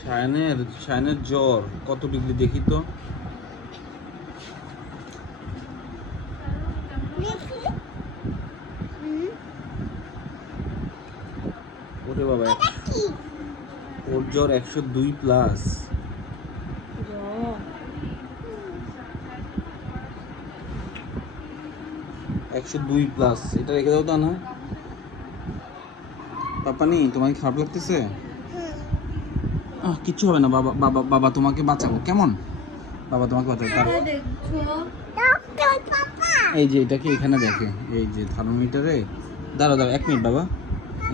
শায়নের শায়নের জ্বর কত ডিগ্রি দেখি তো? ওরে বাবা ওর জ্বর একশো দুই প্লাস। একশো দুই প্লাস। এটা রেখে দাও তা না পাপানি তোমার কি খারাপ লাগতেছে? কিচ্ছু হবে না বাবা বাবা বাবা তোমাকে বাঁচাবো। কেমন? বাবা তোমাকে বাঁচাবো। এই যে এটাকে এখানে দেখে? এই যে থার্মোমিটারে। দাঁড়াও দাঁড়াও এক মিনিট বাবা।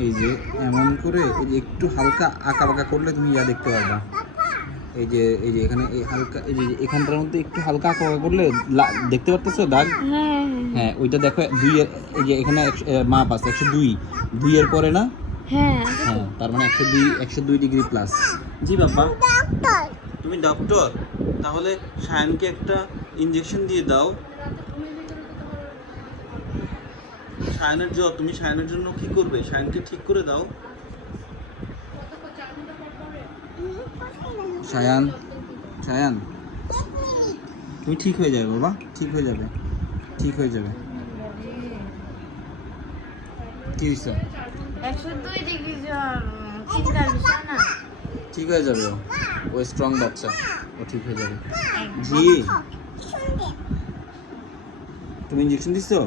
এই যে এমন করে এই যে একটু হালকা আঁকা বাঁকা করলে তুমি ইয়া দেখতে পারবা। এই যে এই যে এখানে এই হালকা এই যে এখানটার মধ্যে একটু হালকা আঁকা বাঁকা করলে দেখতে পারতেছো দাগ? হ্যাঁ। হ্যাঁ ওইটা দেখো দুই এর এই যে এখানে মাপ আছে একশো দুই। দুইয়ের পরে না? হ্যাঁ। হ্যাঁ তার মানে একশো দুই একশো দুই ডিগ্রি প্লাস। জি বাবা। ডক্টর তুমি ডক্টর তাহলে শায়নকে একটা ইঞ্জেকশন দিয়ে দাও। শায়নের জ্বর তুমি শায়নের জন্য কি করবে? শায়নকে ঠিক করে দাও। শায়ান শায়ান তুমি ঠিক হয়ে যাবে বাবা। ঠিক হয়ে যাবে। ঠিক হয়ে যাবে। কি হয়েছে একশো দুই ডিগ্রি জ্বর চিন্তার বিষয় না? ঠিক হয়ে যাবে ও। ও স্ট্রং বাচ্চা। ও ঠিক হয়ে যাবে। জি। তুমি ইঞ্জেকশন দিছো?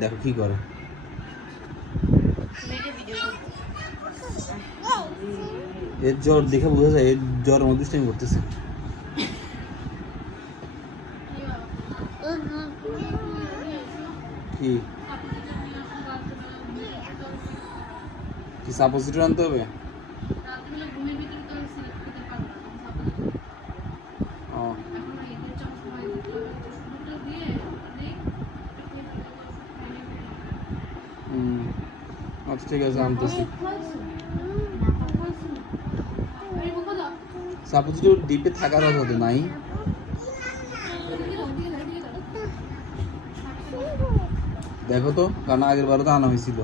দেখো কি করে। এর জ্বর দেখে বোঝা যায় এর জ্বর মধ্যে করতেছে। কি? কি সাপোজিটর আনতে হবে? ও। হুম। আচ্ছা ঠিক আছে আনতেছি। সাপোজিটর ডিপে থাকার কথা তো নাই। দেখো তো কারণ আগের বারও তো আনা হয়েছিল।